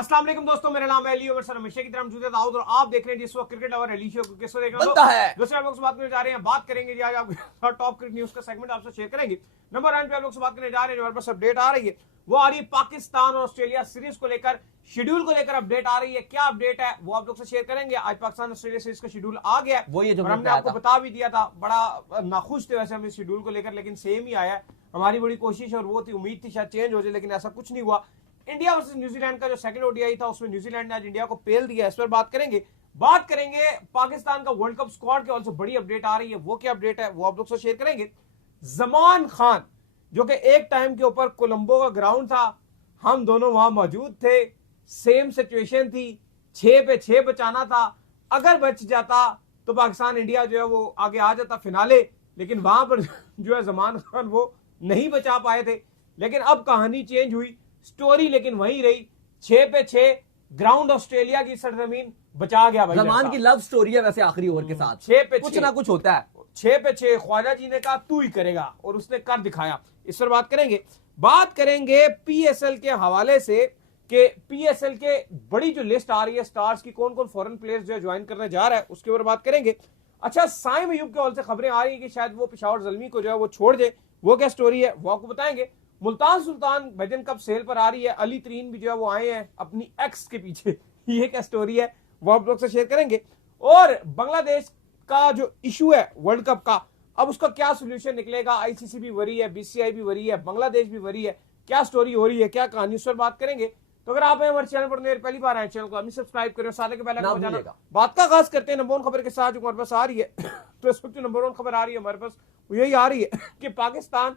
अस्सलाम वालेकुम दोस्तों, मेरा नाम है अली उमर सर, हमेशा की तरह मौजूद है दाऊद और आप देख रहे हैं जिस वक्त क्रिकेट लवर अली शो को किस देख बनता है। दूसरे आप लोग से बात करने जा रहे हैं, बात करेंगे जी आज आप टॉप क्रिकेट न्यूज का सेगमेंट आपसे शेयर करेंगे। नंबर 1 पे आप लोग से बात करने जा रहे हैं, जो हमारे पास अपडेट आ रही है वो आ रही है पाकिस्तान और ऑस्ट्रेलिया सीरीज को लेकर, शेड्यूल को लेकर अपडेट आ रही है। क्या अपडेट है वो आप लोग से शेयर करेंगे। आज पाकिस्तान ऑस्ट्रेलिया सीरीज का शेड्यूल आ गया वो ये जो और हमने आपको बता भी दिया था, बड़ा नाखुश थे वैसे हम इस शेड्यूल को लेकर, लेकिन सेम ही आया है। हमारी बड़ी कोशिश और वो थी, उम्मीद थी शायद चेंज हो जाए, लेकिन ऐसा कुछ नहीं हुआ। इंडिया वर्सेस न्यूजीलैंड का जो सेकंड ओडीआई था उसमें न्यूजीलैंड ने आज इंडिया को पेल दिया, इस पर बात करेंगे। बात करेंगे पाकिस्तान का वर्ल्ड कप स्क्वाड की ओर से बड़ी अपडेट आ रही है, वो क्या अपडेट है वो आप लोग से शेयर करेंगे। जमान खान जो कि एक टाइम के ऊपर कोलंबो का ग्राउंड था, हम दोनों वहां मौजूद थे, सेम सिचुएशन थी, 6 पे 6 बचाना था। अगर बच जाता तो पाकिस्तान इंडिया जो है वो आगे आ जाता फिनाले, लेकिन वहां पर जो है जमान खान वो नहीं बचा पाए थे। लेकिन अब कहानी चेंज हुई, स्टोरी लेकिन वही रही। 6 पे 6 ग्राउंड ऑस्ट्रेलिया की सरजमीन बचा गया भाई। जमान की लव स्टोरी है वैसे आखिरी ओवर के साथ 6 पे कुछ ना कुछ होता है। 6 पे 6 ख्वाजा जी ने कहा तू ही करेगा और उसने कर दिखाया। इस पर बात करेंगे। बात करेंगे पीएसएल के हवाले से कि पीएसएल के बड़ी जो लिस्ट आ रही है स्टार्स की, कौन कौन फॉरेन प्लेयर्स जो ज्वाइन करने जा रहा है उसके ऊपर बात करेंगे। अच्छा, साइम अयूब के हॉल से खबरें आ रही है कि शायद वो पेशावर ज़ल्मी को जो है वो छोड़ दे, वो क्या स्टोरी है वो आपको बताएंगे। Multan Sultan Baden cup cell पर आ रही है, अली तरीन भी जो है वो आए हैं अपनी एक्स के पीछे, ये क्या स्टोरी है वो आप लोग से शेयर करेंगे। और बांग्लादेश का जो इशू है वर्ल्ड कप का, अब उसका क्या सोल्यूशन निकलेगा। आईसीसी भी वरी है, बीसीसीआई भी वरी है, बांग्लादेश भी वरी है, क्या स्टोरी हो रही है, क्या कहानी, उस पर बात करेंगे। तो अगर आप हमारे चैनल पर पहली बार आए, चैनल को अभी सब्सक्राइब करें, साले के पहले बात का आगाज करते हैं नंबर 1 खबर के साथ जो हमारे पास आ रही है। तो इस वक्त नंबर 1 खबर आ रही है हमारे पास वो यही आ रही है कि पाकिस्तान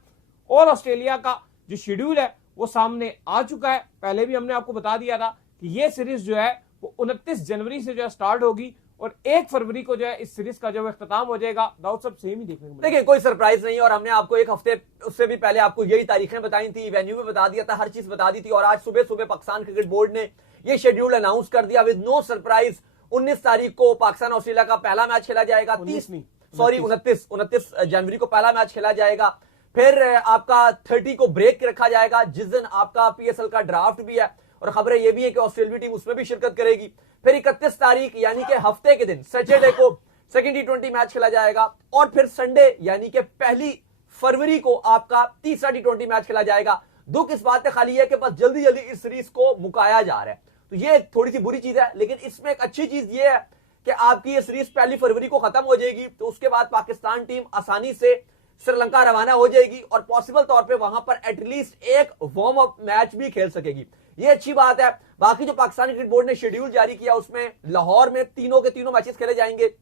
और ऑस्ट्रेलिया का जो शेड्यूल है वो सामने आ चुका है। पहले भी हमने आपको बता दिया था कि ये सीरीज जो है वो 29 जनवरी से जो है स्टार्ट होगी और 1 फरवरी को जो है इस सीरीज का जो है इख्तिताम हो जाएगा। दाऊद सब सेम ही देखने को मिलेगा। देखिए कोई सरप्राइज नहीं, और हमने आपको एक हफ्ते उससे भी पहले आपको यही तारीखें बताई थी, वेन्यू में बता दिया था, हर चीज बता दी थी। और आज सुबह सुबह पाकिस्तान क्रिकेट बोर्ड ने ये शेड्यूल अनाउंस कर दिया विद नो सरप्राइज। 19 तारीख को पाकिस्तान ऑस्ट्रेलिया का पहला मैच खेला जाएगा, 29 जनवरी को पहला मैच खेला जाएगा। फिर आपका 30 को ब्रेक रखा जाएगा जिस दिन आपका पीएसएल का ड्राफ्ट भी है, और खबरें यह भी है कि ऑस्ट्रेलिया टीम उसमें भी शिरकत करेगी। फिर 31 तारीख यानी कि हफ्ते के दिन सैटरडे को सेकंड टी20 मैच खेला जाएगा, और फिर संडे यानी कि 1 फरवरी को आपका तीसरा टी20 मैच खेला जाएगा। दुख इस बात है खाली है कि बस जल्दी जल्दी इस सीरीज को मुकाया जा रहा है, तो ये थोड़ी सी बुरी चीज है। लेकिन इसमें एक अच्छी चीज ये है कि आपकी ये सीरीज 1 फरवरी को खत्म हो जाएगी, तो उसके बाद पाकिस्तान टीम आसानी से श्रीलंका रवाना हो जाएगी और पॉसिबल तौर पे वहां पर एटलीस्ट एक वार्म अप मैच भी खेल सकेगी। ये अच्छी बात है। बाकी जो पाकिस्तान क्रिकेट बोर्ड ने शेड्यूल जारी किया उसमें लाहौर में तीनों के तीनों मैचेस खेले जाएंगे।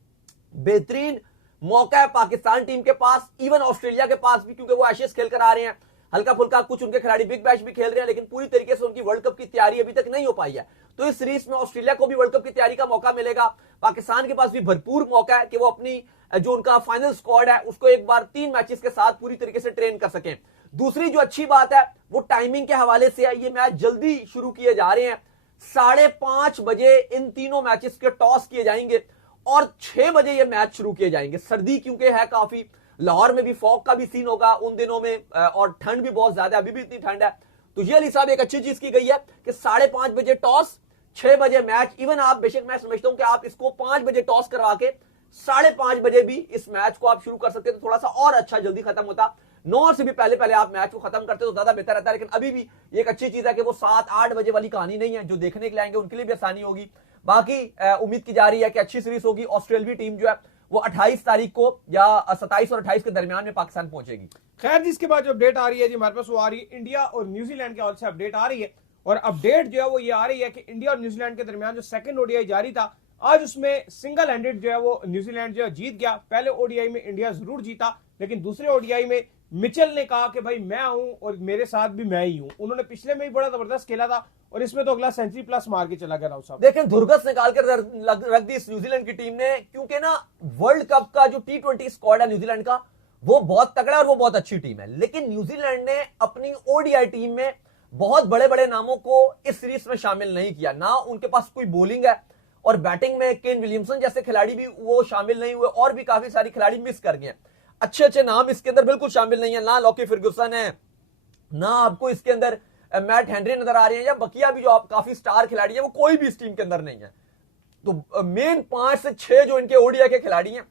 बेहतरीन मौका है पाकिस्तान टीम के पास, इवन ऑस्ट्रेलिया के पास भी, क्योंकि वो एशेज खेल कर आ रहे हैं। हल्का फुल्का कुछ उनके खिलाड़ी बिग बैश भी खेल रहे हैं, लेकिन पूरी तरीके से उनकी वर्ल्ड कप की तैयारी अभी तक नहीं हो पाई है। तो इस सीरीज में ऑस्ट्रेलिया को भी वर्ल्ड कप की तैयारी का मौका मिलेगा। पाकिस्तान के पास भी भरपूर मौका है कि वो अपनी जो उनका फाइनल स्क्वाड है उसको एक बार 3 मैचेस के साथ पूरी तरीके से ट्रेन कर सकें। दूसरी जो अच्छी बात है वो टाइमिंग के हवाले से है, ये मैच जल्दी शुरू किए जा रहे हैं। 5:30 बजे इन तीनों मैचेस के टॉस किए जाएंगे और 6 बजे ये मैच शुरू किए जाएंगे। सर्दी क्योंकि है काफी, लाहौर में भी फॉग का भी सीन होगा उन दिनों में, और ठंड भी बहुत ज्यादा है, अभी भी इतनी ठंड है। तो ये अली साहब एक अच्छी चीज की गई है कि 5:30 बजे टॉस, 6 बजे मैच। इवन आप बेशक मैं समझता हूं कि आप इसको 5 बजे टॉस करवा के 5:30 बजे भी इस मैच को आप शुरू कर सकते, तो थोड़ा सा और अच्छा जल्दी खत्म होता। 9 से भी पहले आप मैच को खत्म करते तो ज्यादा बेहतर रहता है। लेकिन अभी भी एक अच्छी चीज है कि वो 7-8 बजे वाली कहानी नहीं है, जो देखने के लिए आएंगे उनके लिए भी आसानी होगी। बाकी उम्मीद की जा रही है कि अच्छी सीरीज होगी। ऑस्ट्रेलियाई टीम जो है वो 28 तारीख को या 27 और 28 के दरमियान में पाकिस्तान पहुंचेगी। खैर, जिसके बाद जो अपडेट आ रही है जी हमारे पास वो आ रही है इंडिया और न्यूजीलैंड के ओर से अपडेट आ रही है। और अपडेट जो है वो ये आ रही है कि इंडिया और न्यूजीलैंड के दरमियान जो सेकंड ओडीआई जारी था, आज उसमें सिंगल हैंडेड जो है वो न्यूजीलैंड जो है जीत गया। पहले ओडीआई में इंडिया जरूर जीता, लेकिन दूसरे ओडीआई में मिचेल ने कहा कि भाई मैं हूं और मेरे साथ भी मैं ही हूं। उन्होंने पिछले में ही बड़ा जबरदस्त खेला था और इसमें तो अगला सेंचुरी प्लस मार के चला गया राव साहब। लेकिन धुरगस निकाल कर रख दी इस न्यूजीलैंड की टीम ने, क्योंकि ना वर्ल्ड कप का जो टी20 स्क्वाड है न्यूजीलैंड का वो बहुत तगड़ा और वो बहुत अच्छी टीम है। लेकिन न्यूजीलैंड ने अपनी ओडीआई टीम में बहुत बड़े बड़े नामों को इस सीरीज में शामिल नहीं किया। ना उनके पास कोई बॉलिंग है, और बैटिंग में केन विलियमसन जैसे खिलाड़ी भी वो शामिल नहीं हुए, और भी काफी सारी खिलाड़ी मिस कर गए। अच्छे अच्छे नाम इसके अंदर बिल्कुल शामिल नहीं है। ना लॉकी फर्गुसन है, ना आपको इसके अंदर मैट हेनरी नजर आ रहे हैं, या बकिया भी जो आप काफी स्टार खिलाड़ी है, वो कोई भी इस टीम के अंदर नहीं है। तो मेन 5 से 6 जो इनके ओडीआई के खिलाड़ी हैं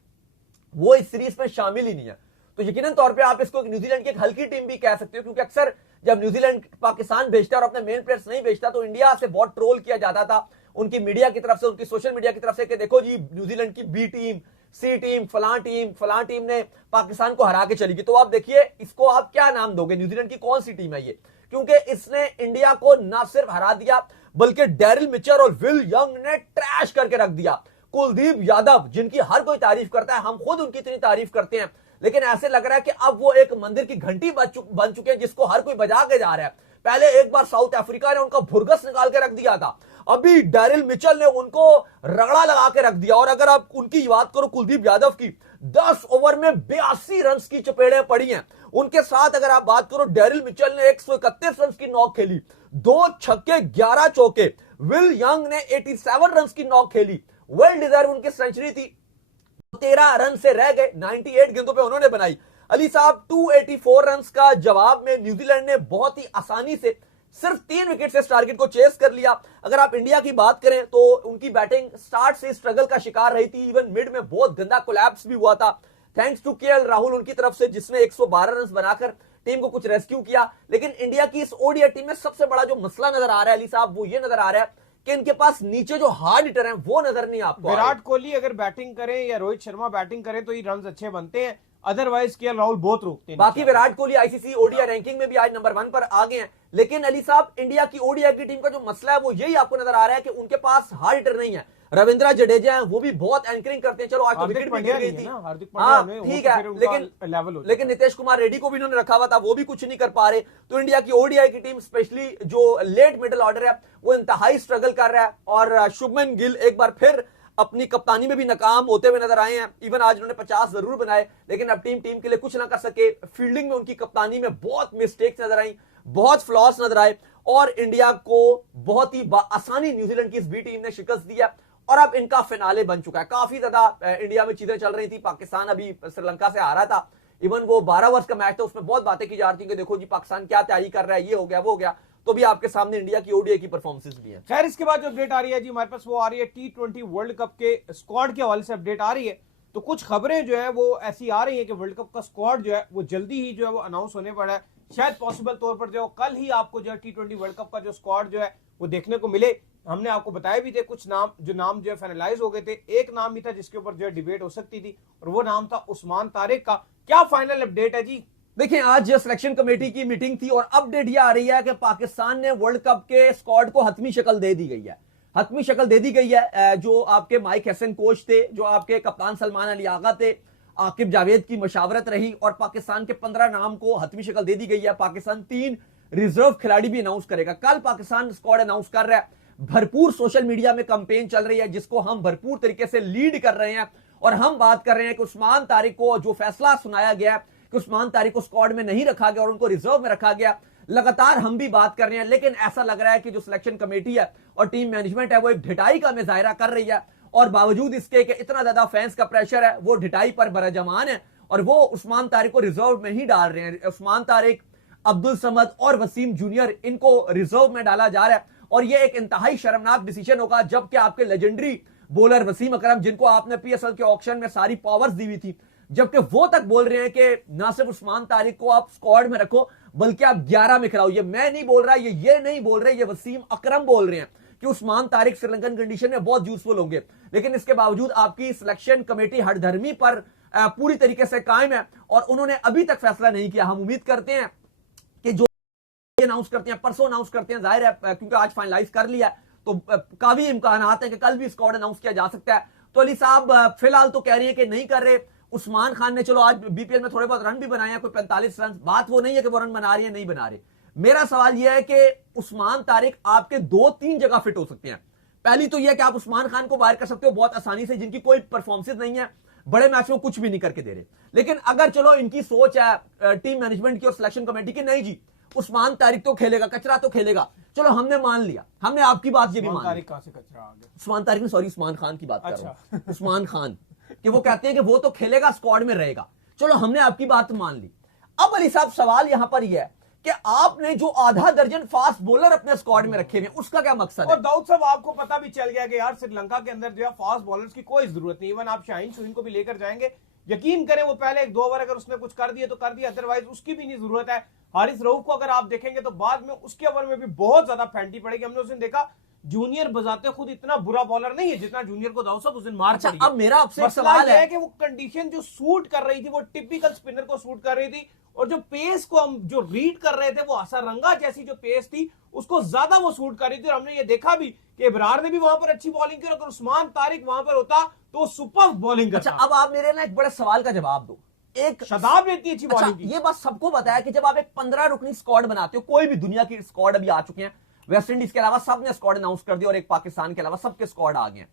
वो इस सीरीज में शामिल ही नहीं है। तो यकीनन तौर पे आप इसको न्यूजीलैंड की एक हल्की टीम भी कह सकते हो, क्योंकि अक्सर जब न्यूजीलैंड पाकिस्तान भेजता है और अपने मेन प्लेयर्स नहीं भेजता तो इंडिया से बहुत ट्रोल किया जाता था उनकी मीडिया की तरफ से, उनकी सोशल मीडिया की तरफ से, कि देखो जी न्यूजीलैंड की बी टीम, सी टीम, फलां टीम ने पाकिस्तान को हरा के चली गई। तो आप देखिए इसको आप क्या नाम दोगे, न्यूजीलैंड की कौन सी टीम है ये? क्योंकि इसने इंडिया को ना सिर्फ हरा दिया बल्कि डेरिल मिचर और विल यंग ने ट्रैश करके रख दिया। कुलदीप यादव जिनकी हर कोई तारीफ करता है, हम खुद उनकी इतनी तारीफ करते हैं, लेकिन ऐसे लग रहा है कि अब वो एक मंदिर की घंटी बन चुके हैं जिसको हर कोई बजा के जा रहा है। पहले एक बार साउथ अफ्रीका ने उनका भुरगस निकाल के रख दिया था, अभी डेरिल मिचेल ने उनको रगड़ा लगा के रख दिया। और अगर आप उनकी बात करो कुलदीप यादव की, 10 ओवर में 82 रन की चपेड़े पड़ी हैं। उनके साथ अगर आप बात करो डेरिल मिचेल ने 131 रन की नॉक खेली, 2 छक्के 11 चौके। विल यंग ने 87 रन की नॉक खेली, वेल डिजर्व उनकी सेंचुरी थी, 13 रन से रह गए, 98 गेंदों पे उन्होंने बनाई। अली साहब 284 रन का जवाब में न्यूजीलैंड ने बहुत ही आसानी से सिर्फ 3 विकेट से इस टारगेट को चेस कर लिया। अगर आप इंडिया की बात करें तो उनकी बैटिंग स्टार्ट से स्ट्रगल का शिकार रही थी, इवन मिड में बहुत गंदा कोलैप्स भी हुआ था। थैंक्स टू केएल राहुल उनकी तरफ से, जिसने 112 रन बनाकर टीम को कुछ रेस्क्यू किया। लेकिन इंडिया की इस ओडीआई टीम में सबसे बड़ा जो मसला नजर आ रहा है अली साहब, वो ये नजर आ रहा है कि इनके पास नीचे जो हार्ड हिटर हैं वो नजर नहीं आपको। विराट कोहली अगर बैटिंग करें या रोहित शर्मा बैटिंग करें तो ये रन अच्छे बनते हैं, अदरवाइज केएल राहुल बहुत रोकते हैं। बाकी Virat Kohli ICC ODI ranking में भी आज नंबर 1 पर आ गए हैं। लेकिन अली साहब इंडिया की ओडीआई की टीम का जो मसला है वो यही आपको नजर आ रहा है कि उनके पास हार्ड हिटर नहीं है। रविंद्र जडेजा हैं, वो भी बहुत एंकरिंग करते हैं। चलो आज तो विकेट भी गिर गई थी, हाँ ठीक है, लेकिन नीतीश कुमार रेड्डी को भी इन्होंने रखा हुआ था, वो भी कुछ नहीं कर पा रहे। तो इंडिया की ओडीआई की टीम स्पेशली जो लेट मिडिल ऑर्डर है वो इंतहाई स्ट्रगल कर रहा है। और शुभमन गिल एक बार फिर अपनी कप्तानी में भी नाकाम होते हुए नजर आए हैं। इवन आज उन्होंने 50 जरूर बनाए, लेकिन अब टीम के लिए कुछ ना कर सके। फील्डिंग में उनकी कप्तानी में बहुत मिस्टेक्स नजर आई, बहुत फ्लॉस नजर आए, और इंडिया को बहुत ही आसानी न्यूजीलैंड की इस बी टीम ने शिकस्त दिया। और अब इनका फिनाले बन चुका है। काफी ज्यादा इंडिया में चीजें चल रही थी, पाकिस्तान अभी श्रीलंका से हारा था, इवन वो 12 ओवर्स का मैच था, उसमें बहुत बातें की जा रही थी कि देखो जी पाकिस्तान क्या तैयारी कर रहा है, ये हो गया वो हो गया। तो भी आपके सामने इंडिया की ओडीआई की परफॉर्मेंस भी है। खैर इसके बाद जो अपडेट आ रही है जी हमारे पास, वो आ रही है T20 वर्ल्ड कप के स्क्वाड के हवाले से अपडेट आ रही है। तो कुछ खबरें जो है वो ऐसी आ रही है कि वर्ल्ड कप का स्क्वाड जो है वो जल्दी ही जो है वो अनाउंस होने वाला है। शायद पॉसिबल तौर पर जो कल ही आपको जो है T20 वर्ल्ड कप का जो स्क्वाड जो है वो देखने को मिले। हमने आपको बताए भी थे कुछ नाम जो है फाइनलाइज हो गए थे। एक नाम भी था जिसके ऊपर जो है डिबेट हो सकती थी, और वो नाम था उस्मान तारिक का। क्या फाइनल अपडेट है जी? देखिए आज सिलेक्शन कमेटी की मीटिंग थी और अपडेट ये आ रही है कि पाकिस्तान ने वर्ल्ड कप के स्क्वाड को हतमी शक्ल दे दी गई है। हतमी शक्ल दे दी गई है। जो आपके माइक हसन कोच थे, जो आपके कप्तान सलमान अली आगा थे, आकिब जावेद की मशावरत रही और पाकिस्तान के 15 नाम को हतमी शक्ल दे दी गई है। पाकिस्तान 3 रिजर्व खिलाड़ी भी अनाउंस करेगा। कल पाकिस्तान स्क्वाड अनाउंस कर रहा है। भरपूर सोशल मीडिया में कैंपेन चल रही है जिसको हम भरपूर तरीके से लीड कर रहे हैं, और हम बात कर रहे हैं कि उस्मान तारिक को जो फैसला सुनाया गया कि उस्मान तारिक को स्क्वाड में नहीं रखा गया और उनको रिजर्व में रखा गया, लगातार हम भी बात कर रहे हैं। लेकिन ऐसा लग रहा है कि जो सिलेक्शन कमेटी है और टीम मैनेजमेंट है वो एक ढिठाई का मुजाहिरा कर रही है, और बावजूद इसके कि इतना ज्यादा फैंस का प्रेशर है वो ढिठाई पर बरजमान है और वो उस्मान तारिक को रिजर्व में ही डाल रहे हैं। उस्मान तारिक, अब्दुल समद और वसीम जूनियर, इनको रिजर्व में डाला जा रहा है, और ये एक इंतहाई शर्मनाक डिसीजन होगा। जबकि आपके लेजेंडरी बॉलर वसीम अकरम, जिनको आपने पीएसएल के ऑक्शन में सारी पावर्स दी हुई थी, जबकि वो तक बोल रहे हैं कि ना सिर्फ उस्मान तारिक को आप स्क्वाड में रखो बल्कि आप 11 में खिलाओ। ये मैं नहीं बोल रहा, ये नहीं बोल रहे, ये वसीम अकरम बोल रहे हैं कि उस्मान तारिक श्रीलंकन कंडीशन में बहुत यूजफुल होंगे। लेकिन इसके बावजूद आपकी सिलेक्शन कमेटी हठधर्मी पर पूरी तरीके से कायम है और उन्होंने अभी तक फैसला नहीं किया। हम उम्मीद करते हैं कि जो अनाउंस करते हैं, परसों अनाउंस करते हैं, जाहिर है क्योंकि आज फाइनलाइज कर लिया तो काफी इम्कान है कि कल भी स्क्वाड अनाउंस किया जा सकता है। तो अली साहब फिलहाल तो कह रही है कि नहीं कर रहे। उस्मान खान ने चलो आज बीपीएल में थोड़े बहुत रन भी बनाए हैं, कोई 45 रन। बात वो नहीं है कि वो रन बना रही है, नहीं बना रहे। मेरा सवाल यह है कि उस्मान तारिक आपके 2-3 जगह फिट हो सकते हैं। पहली तो यह कि आप उस्मान खान को बाहर कर सकते हो बहुत आसानी से, जिनकी कोई परफॉर्मेंस नहीं है, बड़े मैच में कुछ भी नहीं करके दे रहे। लेकिन अगर चलो इनकी सोच है टीम मैनेजमेंट की और सिलेक्शन कमेटी की, नहीं जी उस्मान तारिक तो खेलेगा, कचरा तो खेलेगा, चलो हमने मान लिया, हमने आपकी बात ये भी मान ली। कहां से कचरा आ गया? उस्मान तारिक ने, सॉरी उस्मान खान की बात कर रहा हूं। अच्छा। उस्मान खान कि वो कहते हैं कि वो तो खेलेगा, स्क्वाड में रहेगा, चलो हमने आपकी बात मान ली। अब अली साहब सवाल यहां पर यह है कि आपने जो आधा दर्जन फास्ट बॉलर अपने स्क्वाड में रखे हुए हैं, उसका क्या मकसद है? और दाऊद साहब आपको पता भी चल गया कि यार श्रीलंका के अंदर जो है फास्ट बॉलर्स की कोई जरूरत नहीं। इवन आप शाहीन शुहीन को भी लेकर जाएंगे, यकीन करें वो पहले 1-2 ओवर अगर उसने कुछ कर दिया तो कर दिया, अदरवाइज उसकी भी नहीं जरूरत है। हारिस रऊफ को अगर आप देखेंगे तो बाद में उसके ओवर में भी बहुत ज्यादा फेंटी पड़ेगी। हमने उस दिन देखा जूनियर बजाते खुद इतना बुरा बॉलर नहीं है जितना जूनियर को दाऊद साहब उस दिन मार पड़ी है। अब मेरा आपसे मसला सवाल यह है कि वो कंडीशन जो सूट कर रही थी वो टिपिकल स्पिनर को सूट कर रही थी, और जो पेस को हम जो रीड कर रहे थे वो हसरंगा जैसी जो पेस थी उसको ज्यादा वो सूट कर रही थी। और हमने ये देखा भी कि इब्रार ने भी वहां पर अच्छी बॉलिंग की, अगर उस्मान तारिक वहां पर होता तो सुपर बॉलिंग करता। अच्छा, अब आप मेरे ना एक बड़े सवाल का जवाब दो। एक शदाब ने इतनी अच्छी बॉलिंग की। ये बात सबको बताया कि जब आप एक 15 रुकनी स्क्वाड बनाते हो, कोई भी दुनिया की स्क्वाड अभी आ चुके हैं, वेस्ट इंडीज के अलावा सब ने स्क्वाड अनाउंस कर दिया और एक पाकिस्तान के अलावा सबके स्क्वाड आ गए।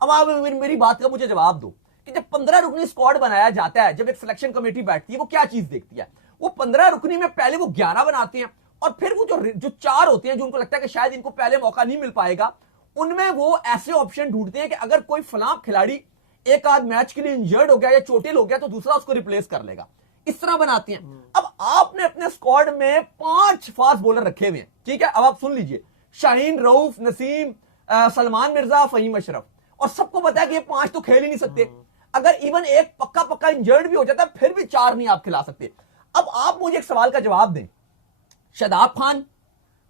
अब आप मेरी बात का मुझे जवाब दो कि जब 15 रुकनी स्क्वाड बनाया जाता है, जब एक सिलेक्शन कमेटी बैठती है, वो क्या चीज देखती है? वो 15 रुकनी में पहले वो 11 बनाते हैं और फिर वो जो 4 होते हैं जो उनको लगता है कि शायद इनको पहले मौका नहीं मिल पाएगा, उनमें वो ऐसे ऑप्शन ढूंढते हैं कि अगर कोई फलां खिलाड़ी एक आध मैच के लिए इंजर्ड हो गया या चोटिल हो गया तो दूसरा उसको रिप्लेस कर लेगा, इस तरह बनाती हैं। अब आपने अपने स्क्वाड में 5 फास्ट बॉलर रखे हुए हैं, ठीक है? अब आप सुन लीजिए, शाहीन, रऊफ, नसीम, सलमान मिर्जा, फहीम अशरफ, और सबको पता है कि ये 5 तो खेल ही नहीं सकते। अगर इवन एक पक्का इंजर्ड भी हो जाता है फिर भी 4 नहीं आप खिला सकते। अब आप मुझे एक सवाल का जवाब दें, शादाब खान,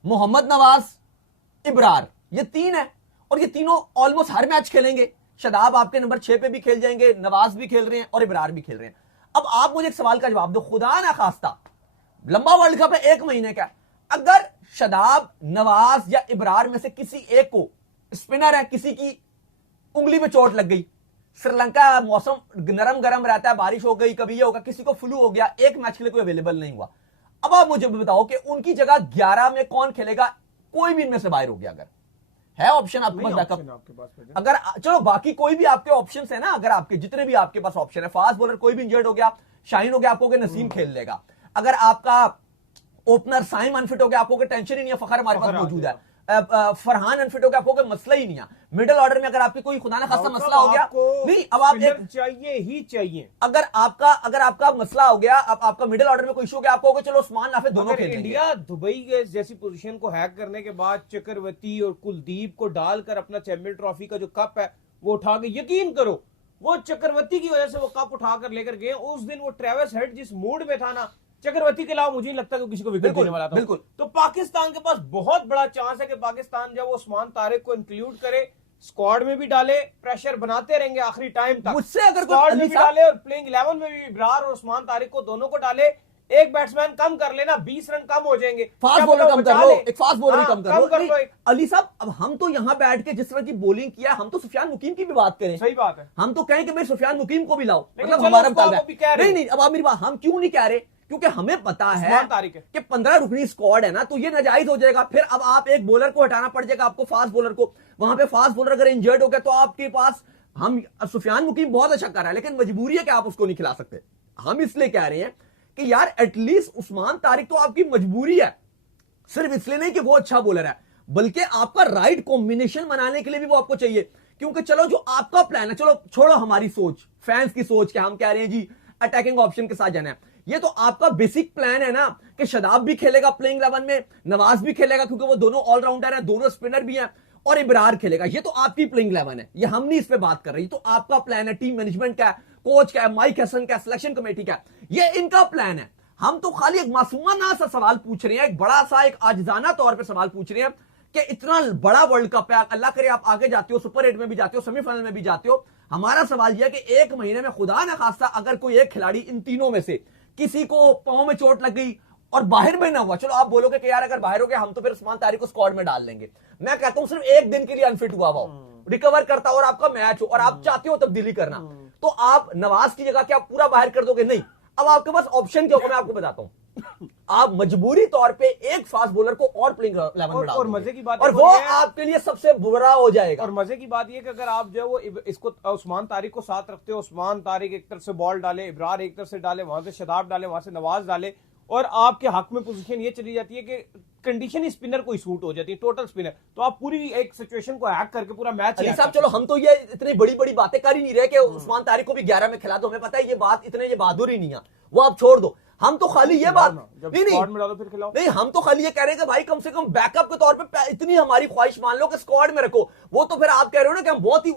मोहम्मद नवाज, इब्रार, ये 3 है और ये तीनों ऑलमोस्ट हर मैच खेलेंगे। शादाब आपके नंबर 6 पे भी खेल जाएंगे, नवाज भी खेल रहे हैं और इब्रार भी खेल रहे हैं। अब आप मुझे एक सवाल का जवाब दो, खुदा ना खास्ता लंबा वर्ल्ड कप है 1 महीने का, अगर शादाब, नवाज या इब्रार में से किसी एक को, स्पिनर है, किसी की उंगली में चोट लग गई, श्रीलंका मौसम नरम गरम रहता है, बारिश हो गई, कभी ये होगा, किसी को फ्लू हो गया, एक मैच के लिए कोई अवेलेबल नहीं हुआ, अब आप मुझे बताओ कि उनकी जगह 11 में कौन खेलेगा? कोई भी इनमें से बाहर हो गया, अगर है ऑप्शन आपके पास बैकअप, अगर चलो बाकी कोई भी आपके ऑप्शंस है ना, अगर आपके जितने भी आपके पास ऑप्शन है, फास्ट बॉलर कोई भी इंजर्ड हो गया, शाहीन हो गया, आपको कि नसीम खेल लेगा, अगर आपका ओपनर साइम अनफिट हो गया, आपको कि टेंशन ही नहीं है, फखर हमारे पास मौजूद है, फरहान अनफिट हो गया, आपको कोई मसला ही नहीं है, मिडिल ऑर्डर में अगर आपकी कोई खुदा ना खासा मसला हो गया, नहीं अब आप एक चाहिए ही चाहिए, अगर आपका मसला हो गया, आपका मिडिल ऑर्डर में कोई इशू हो गया, आपको चलो उस्मान नाफिद दोनों खेल लेंगे। इंडिया दुबई जैसी पोजीशन को हैक करने के बाद चक्रवर्ती और कुलदीप को डालकर अपना चैंपियन ट्रॉफी का जो कप है वो उठा के, यकीन करो वो चक्रवर्ती की वजह से वो कप उठाकर लेकर गए। उस दिन वो ट्रेविस हेड जिस मूड में था ना, चक्रवर्ती के अलावा मुझे नहीं लगता कि किसी को विकेट देने वाला था। बिल्कुल। तो पाकिस्तान के पास बहुत बड़ा चांस है कि पाकिस्तान जब वो उस्मान तारिक को इंक्लूड करे, स्क्वाड में भी डाले, प्रेशर बनाते रहेंगे आखिरी टाइम तक, मुझसे अगर स्क्वाड में भी डाले और प्लेइंग 11 में भी इब्रार और उस्मान तारिक को दोनों को डाले, एक बैट्समैन कम कर लेना, 20 रन कम हो जाएंगे, फास्ट बॉलर कम कर लो, एक फास्ट बॉलर कम कर लो। अली साहब, अब हम तो यहां बैठ के जिस तरह की बॉलिंग किया, हम तो सुफियान मुकीम की भी बात करें, सही बात है, हम तो कहें कि भाई सुफियान मुकीम को भी लाओ, मतलब हमारा नहीं, अब आप मेरी बात, हम क्यों नहीं कह रहे? क्योंकि हमें पता है कि 15 रुकनी स्क्वाड है ना, तो ये नाजायज हो जाएगा। फिर अब आप एक बॉलर को हटाना पड़ जाएगा आपको, फास्ट बॉलर को, वहां पे फास्ट बॉलर अगर इंजर्ड हो गया तो आपके पास, हम सुफियान मुकीम बहुत अच्छा कर रहा है लेकिन मजबूरी है कि आप उसको नहीं खिला सकते। हम इसलिए कह रहे हैं कि यार एटलीस्ट उस्मान तारिक तो आपकी मजबूरी है, सिर्फ इसलिए नहीं कि वो अच्छा बॉलर है, बल्कि आपका राइट कॉम्बिनेशन बनाने के लिए भी वो आपको चाहिए। क्योंकि चलो जो आपका प्लान है, चलो छोड़ो हमारी सोच, फैंस की सोच, क्या हम कह रहे हैं जी अटैकिंग ऑप्शन के साथ जाना है, ये तो आपका बेसिक प्लान है ना कि शादाब भी खेलेगा प्लेइंग 11 में, नवाज भी खेलेगा क्योंकि वो दोनों ऑलराउंडर हैं, दोनों स्पिनर भी हैं, और इब्रार खेलेगा। ये तो आपकी प्लेइंग 11 है, ये हम नहीं इस पे बात कर रहे, तो आपका प्लान है, टीम मैनेजमेंट का, कोच का, माइक हसन का, सिलेक्शन कमेटी का, ये इनका प्लान है। हम तो खाली एक मासूमाना सा सवाल पूछ रहे हैं, एक बड़ा सा, एक आजिजाना तौर पर सवाल पूछ रहे हैं कि इतना बड़ा वर्ल्ड कप है, अल्लाह करे आप आगे जाते हो, सुपर 8 में भी जाते हो, सेमीफाइनल में भी जाते हो। हमारा सवाल यह है कि 1 महीने में खुदा ना खास्ता अगर कोई एक खिलाड़ी इन तीनों में से किसी को पांव में चोट लग गई और बाहर में ना हुआ, चलो आप बोलोगे कि यार अगर बाहर हो गया हम तो फिर उस्मान तारिक को स्क्वाड में डाल देंगे। मैं कहता हूं सिर्फ 1 दिन के लिए अनफिट हुआ हो, रिकवर करता और आपका मैच हो और आप चाहते हो तब्दीली करना, तो आप नवाज की जगह क्या पूरा बाहर कर दोगे? नहीं। अब आपके पास ऑप्शन क्या होगा मैं आपको बताता हूं, आप मजबूरी तौर पे एक फास्ट बॉलर को और प्लेइंग 11 में डाल और मजे की बात और वो आपके लिए सबसे बुरा हो जाएगा। और मजे की बात ये कि अगर आप जो है वो इसको उस्मान तारिक को साथ रखते हो, उस्मान तारिक एक तरफ से बॉल डाले, इब्रार एक तरफ से डाले, वहां से शादाब डाले, वहां से नवाज डाले, और आपके हक में पोजीशन ये चली जाती है कि कंडीशन ही स्पिनर को ही सूट हो जाती है, टोटल स्पिनर, तो आप पूरी एक सिचुएशन को हैक करके पूरा मैच। अली साहब चलो हम तो ये इतनी बड़ी बड़ी बातें कर ही नहीं रहे कि उस्मान तारिक को भी 11 में खिला दो, हमें पता है ये बात, इतने ये बहादुर ही नहीं है, वो आप छोड़ दो। हम तो खाली ये बात नहीं स्क्वाड में डालो फिर खिलाओ। नहीं, हम तो खाली ये कह रहे हैं कि भाई कम से कम बैकअप के तौर पे इतनी हमारी ख्वाहिश मान लो कि स्क्वाड में रखो। वो तो फिर आप कह रहे हो ना कि हम बहुत ही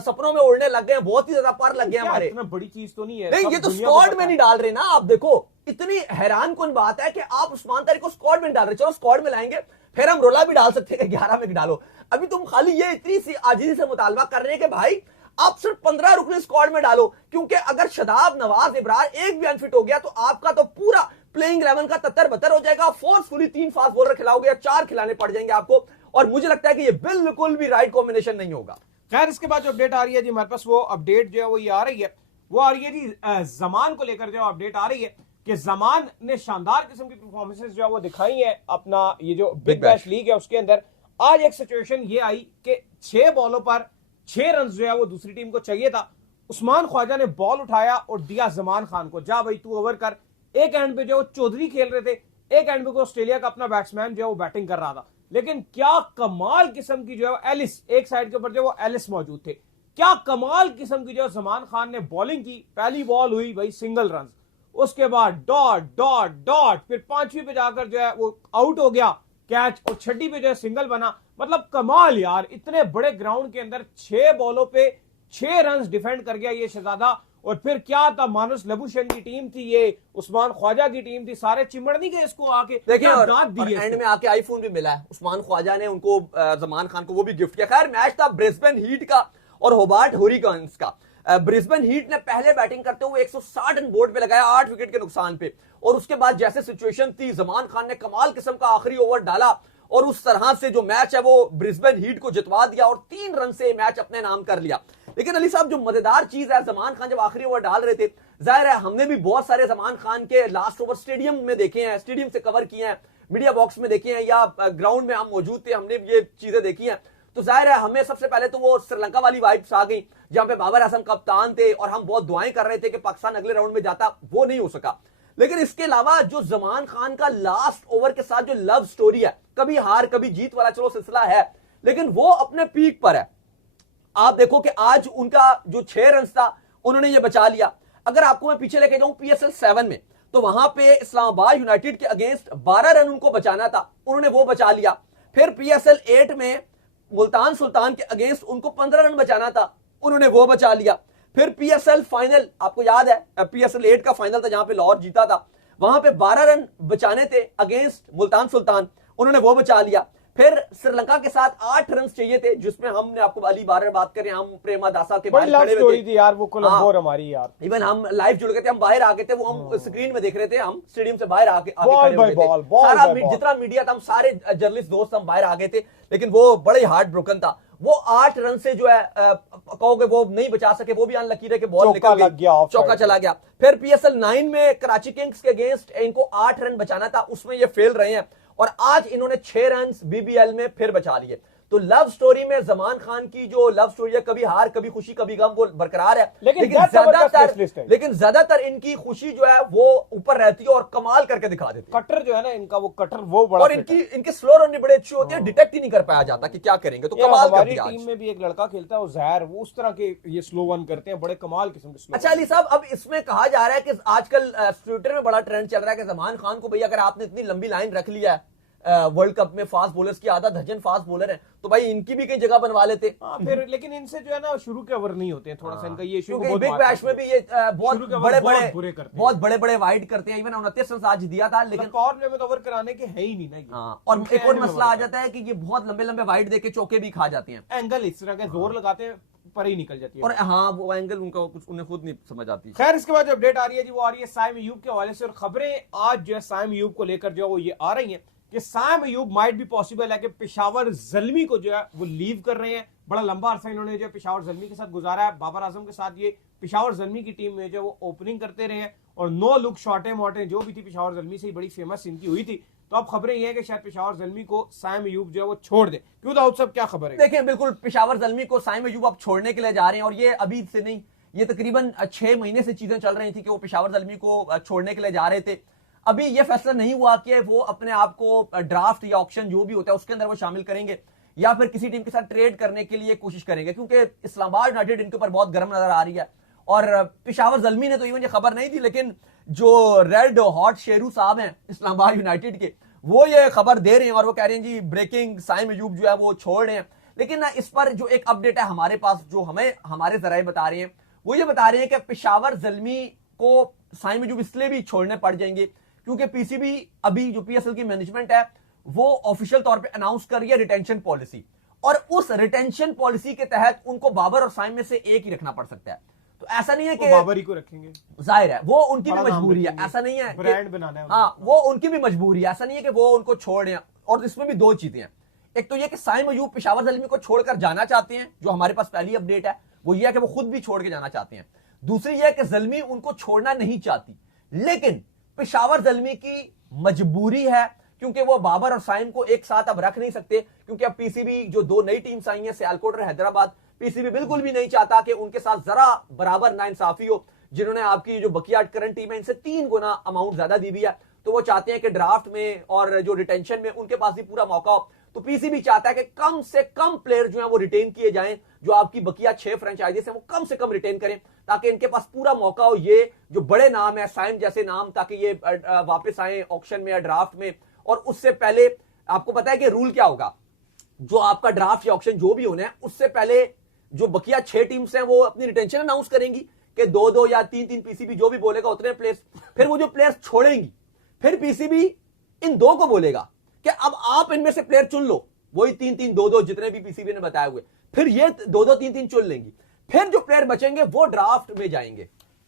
सपनों में उड़ने लग गए, बहुत ही ज्यादा पर लग गए हमारे। इतना बड़ी चीज तो नहीं है। नहीं, ये तो स्क्वाड में नहीं डाल रहे ना आप। देखो इतनी हैरान कौन बात है कि आप उस्मान तारिक को स्क्वाड में डाल रहे। चलो स्क्वाड में लाएंगे, फिर हम रोला भी डाल सकते हैं 11 में डालो। अभी तुम खाली ये इतनी सी आजीजी से मुतालबा कर रहे हैं कि भाई आप सिर्फ 15 रुकने स्क्वाड में डालो, क्योंकि अगर शदाब, नवाज, इब्रार एक भी अनफिट हो गया तो आपका तो पूरा प्लेइंग 11 का तत्तर बतर हो जाएगा। फोर्सफुली 3 फास्ट बॉलर खिलाओगे या 4 खिलाने पड़ जाएंगे आपको, और मुझे लगता है कि ये बिल्कुल भी राइट कॉम्बिनेशन नहीं होगा। खैर इसके बाद जो अपडेट आ रही है जी हमारे पास, वो अपडेट जो है वो ये आ रही है, वो आ रही है जी जमान को लेकर जो अपडेट आ रही है कि जमान ने शानदार किस्म की परफॉर्मेंसेस जो है वो दिखाई है अपना ये जो बिग बैश लीग है उसके अंदर। आज एक सिचुएशन ये आई कि 6 बॉलों पर 6 रन जो है वो दूसरी टीम को चाहिए था। उस्मान ख्वाजा ने बॉल उठाया और दिया जमान खान को, जा भाई तू ओवर कर। एक एंड पे जो चौधरी खेल रहे थे, एक एंड पे ऑस्ट्रेलिया का अपना बैट्समैन जो है वो बैटिंग कर रहा था। लेकिन क्या कमाल किस्म की जो है एलिस, एक साइड के ऊपर जो वो एलिस मौजूद थे, क्या कमाल किस्म की जो जमान खान ने बॉलिंग की। पहली बॉल हुई भाई सिंगल रन, उसके बाद डॉट डॉट डॉट, फिर 5वीं पे जाकर जो है वो आउट हो गया कैच, और 6वीं पे जो है सिंगल बना। मतलब कमाल यार, इतने बड़े ग्राउंड के अंदर 6 बॉलों पे 6 रन डिफेंड कर गया ये शहजादा। और फिर क्या था, मानुस लबुशन की टीम थी, ये उस्मान ख्वाजा की टीम थी, सारे चिमड़ नहीं गए इसको आके। देखिए और एंड में आके आईफोन भी मिला है उस्मान ख्वाजा ने उनको, जमान खान को वो भी गिफ्ट किया। खैर मैच था ब्रिस्बेन हीट का और होबार्ट हुरिकेन्स का। ब्रिस्बेन हीट ने पहले बैटिंग करते हुए 160 रन बोर्ड पे लगाया 8 विकेट के नुकसान पे, और उसके बाद जैसे सिचुएशन थी जमान खान ने कमाल किस्म का आखिरी ओवर डाला और उस तरह से जो मैच है वो ब्रिस्बेन हीट को जितवा दिया और 3 रन से मैच अपने नाम कर लिया। लेकिन अली साहब जो मजेदार चीज है, जमान खान जब आखिरी ओवर डाल रहे थे, जाहिर है हमने भी बहुत सारे जमान खान के लास्ट ओवर स्टेडियम में देखे हैं, स्टेडियम से कवर किए हैं, मीडिया बॉक्स में देखे हैं, या ग्राउंड में हम मौजूद थे, हमने ये चीजें देखी हैं। तो जाहिर है हमें सबसे पहले तो वो श्रीलंका वाली वाइब्स आ गई जहां पे बाबर आजम कप्तान थे और हम बहुत दुआएं कर रहे थे कि पाकिस्तान अगले राउंड में जाता, वो नहीं हो सका। लेकिन इसके अलावा जो जमान खान का लास्ट ओवर के साथ जो लव स्टोरी है, कभी हार कभी जीत वाला चलो सिलसिला है, लेकिन वो अपने पीक पर है। आप देखो कि आज उनका जो 6 रन था उन्होंने ये बचा लिया। अगर आपको मैं पीछे लेके जाऊं PSL 7 में, तो वहां पे इस्लामाबाद यूनाइटेड के अगेंस्ट 12 रन उनको बचाना था, उन्होंने वो बचा लिया। फिर PSL 8 में मुल्तान सुल्तान के अगेंस्ट उनको 15 रन बचाना था, उन्होंने वो बचा लिया। फिर PSL फाइनल, आपको याद है PSL 8 का फाइनल था जहां पे लाहौर जीता था, वहां पे 12 रन बचाने थे अगेंस्ट मुल्तान सुल्तान, उन्होंने वो बचा लिया। फिर श्रीलंका के साथ 8 रन चाहिए थे, जिसमें हमने आपको अली बार बात करें, हम प्रेमा दासा के बाहर खड़े हुए थे यार, वो कोलंबोर हमारी यार, इवन हम लाइव जुड़ गए थे, हम बाहर आ गए थे, वो हम स्क्रीन में देख रहे थे, हम स्टेडियम से बाहर आके खड़े हुए थे, सारा जितना मीडिया था, हम सारे जर्नलिस्ट दोस्त हम बाहर आ गए थे। लेकिन वो बड़े हार्ट ब्रोकन था, वो 8 रन से जो है कहोगे वो नहीं बचा सके, वो भी अनलकी रहे कि बॉल निकल गया, चौका चला गया। फिर PSL 9 में कराची किंग्स के अगेंस्ट इनको 8 रन बचाना था, उसमें ये फेल रहे हैं, और आज इन्होंने 6 रन BBL में फिर बचा लिए। तो लव स्टोरी में जमान खान की जो लव स्टोरी है, कभी हार कभी खुशी कभी गम, वो बरकरार है। लेकिन ज्यादातर इनकी खुशी जो है वो ऊपर रहती है और कमाल करके दिखा देते हैं। कटर जो है ना इनका, वो कटर वो बड़ा, और इनके स्लो रन बड़े अच्छे होते हैं, डिटेक्ट ही नहीं कर पाया जाता कि क्या करेंगे। तो कमाल हमारी टीम में भी एक लड़का खेलता है, वो जहर, वो उस तरह के ये स्लो वन करते हैं, बड़े कमाल किस्म के स्लो। अच्छा अली साहब, अब इसमें कहा जा रहा है कि आजकल ट्विटर में बड़ा ट्रेंड चल रहा है कि जमान खान को, भैया अगर आपने इतनी लंबी लाइन रख लिया है वर्ल्ड कप में, फास्ट बॉलर्स की आधा दर्जन फास्ट बॉलर है, तो भाई इनकी भी कई जगह बनवा लेते। फिर लेकिन इनसे जो है ना शुरू के ओवर नहीं होते हैं, थोड़ा सा इनका ये इशू बिग बैश में भी ये बहुत बड़े वाइड करते हैं। इवन 29 रन आज दिया था, लेकिन पावर प्ले में तो ओवर कराने के है ही नहीं ना। और एक और मसला आ जाता है कि ये बहुत लंबे वाइड देके चौके भी खा जाते हैं, एंगल इस तरह के जोर लगाते हैं पर ही निकल जाती है, और हाँ वो एंगल उनका कुछ उन्हें खुद नहीं समझ आती। खैर इसके बाद जो अपडेट आ रही है जी, वो आ रही है साइम अयूब के हवाले से, और खबरें आज जो है साइम अयूब को लेकर जो है वो ये आ रही हैं कि साइम अयूब माइट भी पॉसिबल है कि पेशावर ज़ल्मी को जो है वो लीव कर रहे हैं। बड़ा लंबा अरसा इन्होंने जो पेशावर ज़ल्मी के साथ गुजारा है, बाबर आजम के साथ ये पेशावर ज़ल्मी की टीम में जो वो ओपनिंग करते रहे हैं, और 9 लुक शॉटे मोटे जो भी थी पेशावर ज़ल्मी से ही बड़ी फेमस इनकी हुई थी। तो अब खबरें ये है कि शायद पेशावर ज़ल्मी को साइम अयूब जो है वो छोड़ दे। क्यों दाऊद साहब, क्या खबर है? देखिए बिल्कुल, पेशावर ज़ल्मी को साइम अयूब अब छोड़ने के लिए जा रहे हैं, और ये अभी से नहीं, ये तकरीबन 6 महीने से चीजें चल रही थी कि वो पेशावर ज़ल्मी को छोड़ने के लिए जा रहे थे। अभी ये फैसला नहीं हुआ कि वो अपने आप को ड्राफ्ट या ऑक्शन जो भी होता है उसके अंदर वो शामिल करेंगे, या फिर किसी टीम के साथ ट्रेड करने के लिए कोशिश करेंगे, क्योंकि इस्लामाबाद यूनाइटेड इनके ऊपर बहुत गर्म नजर आ रही है। और पेशावर ज़ल्मी ने तो इवन ये खबर नहीं थी, लेकिन जो रेड हॉट शेरू साहब हैं इस्लामाबाद यूनाइटेड के, वो ये खबर दे रहे हैं और वो कह रहे हैं जी ब्रेकिंग, साइम अयूब जो है वो छोड़ रहे हैं। लेकिन ना इस पर जो एक अपडेट है हमारे पास, जो हमें हमारे जराए बता रहे हैं, वो ये बता रहे हैं कि पेशावर ज़ल्मी को साइम अयूब इसलिए भी छोड़ने पड़ जाएंगे क्योंकि पीसीबी अभी जो पीएसएल की मैनेजमेंट है वो ऑफिशियल तौर पे अनाउंस कर रही है रिटेंशन पॉलिसी, और उस रिटेंशन पॉलिसी के तहत उनको बाबर और साइम में से एक ही रखना पड़ सकता है। तो ऐसा नहीं है कि बाबर ही को रखेंगे, जाहिर है वो उनकी भी बड़ा नाम मजबूरी है, रखेंगे, ऐसा नहीं है ब्रांड बनाना है हाँ वो उनकी भी मजबूरी है, ऐसा नहीं है कि वो उनको छोड़ रहे हैं। और इसमें भी दो चीजें हैं, एक तो ये कि साइम अयूब पेशावर ज़ल्मी को छोड़कर जाना चाहते हैं, जो हमारे पास पहली अपडेट है वो ये है कि वो खुद भी छोड़ के जाना चाहते हैं। दूसरी ये है कि ज़ल्मी उनको छोड़ना नहीं चाहती, लेकिन पेशावर ज़ल्मी की मजबूरी है क्योंकि वो बाबर और साइम को एक साथ अब रख नहीं सकते, क्योंकि अब पीसीबी जो दो नई टीम्स आई हैं सियालकोट और हैदराबाद, पीसीबी बिल्कुल भी नहीं चाहता कि उनके साथ जरा बराबर नाइंसाफी हो। जिन्होंने आपकी जो बकिया करंट टीम है इनसे 3 गुना अमाउंट ज्यादा दी हुई है, तो वो चाहते हैं कि ड्राफ्ट में और जो रिटेंशन में उनके पास भी पूरा मौका हो। तो पीसीबी चाहता है कि कम से कम प्लेयर जो है वो रिटेन किए जाएं, जो आपकी बकिया 6 फ्रेंचाइजीज हैं वो कम से कम रिटेन करें, ताकि इनके पास पूरा मौका हो, ये जो बड़े नाम है साइम जैसे नाम, ताकि ये वापस आए ऑक्शन में या ड्राफ्ट में। और उससे पहले आपको पता है कि रूल क्या होगा, जो आपका ड्राफ्ट या ऑक्शन जो भी होना है उससे पहले जो बकिया 6 टीम्स हैं वो अपनी रिटेंशन अनाउंस करेंगी कि 2-2 या 3-3 पीसीबी जो भी बोलेगा उतने प्लेयर्स, फिर वो जो प्लेयर्स छोड़ेंगी फिर पीसीबी इन 2 को बोलेगा कि अब आप इनमें से प्लेयर चुन लो, वही 3-3 2-2 जितने भी पीसीबी ने बताए हुए, फिर ये 2-2 3-3 चुन लेंगी, फिर जो प्लेयर बचेंगे वो ड्राफ्ट में जाएंगे।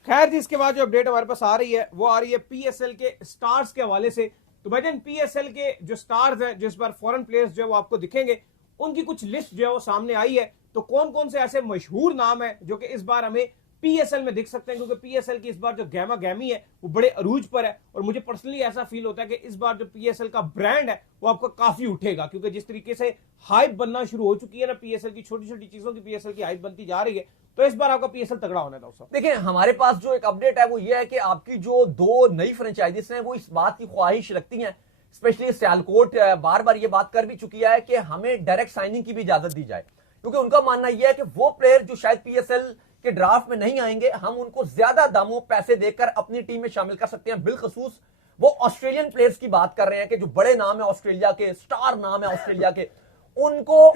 खैर जी, इसके बाद जो अपडेट हमारे पास आ रही है वो आ रही है पीएसएल के स्टार्स के हवाले से। तो भाईजान पीएसएल के जो स्टार्स हैं, जिस पर फॉरेन प्लेयर्स जो है वो आपको दिखेंगे, उनकी कुछ लिस्ट जो है वो सामने आई है। तो कौन कौन से ऐसे मशहूर नाम है जो कि इस बार हमें पीएसएल में दिख सकते हैं, क्योंकि पीएसएल की इस बार जो गैमा गैमी है वो बड़े अरूज पर है। और मुझे पर्सनली ऐसा फील होता है कि इस बार जो पीएसएल का ब्रांड है वो आपको काफी उठेगा, क्योंकि जिस तरीके से हाइप बनना शुरू हो चुकी है ना पीएसएल की, छोटी छोटी चीजों की पीएसएल की हाइप बनती जा रही है, तो इस बार आपका पीएसएल तगड़ा होना था। देखिए हमारे पास जो एक अपडेट है वो ये है कि आपकी जो 2 नई फ्रेंचाइजीज हैं वो इस बात की ख्वाहिश रखती हैं, स्पेशली सियालकोट बार बार ये बात कर भी चुकी है कि हमें डायरेक्ट साइनिंग की भी इजाजत दी जाए, क्योंकि उनका मानना यह है कि वो प्लेयर जो शायद पीएसएल के ड्राफ्ट में नहीं आएंगे, हम उनको ज्यादा दामों पैसे देकर अपनी टीम में शामिल कर सकते हैं। बिलखसूस वो ऑस्ट्रेलियन प्लेयर्स की बात कर रहे हैं कि जो बड़े नाम है ऑस्ट्रेलिया के, स्टार नाम है ऑस्ट्रेलिया के, उनको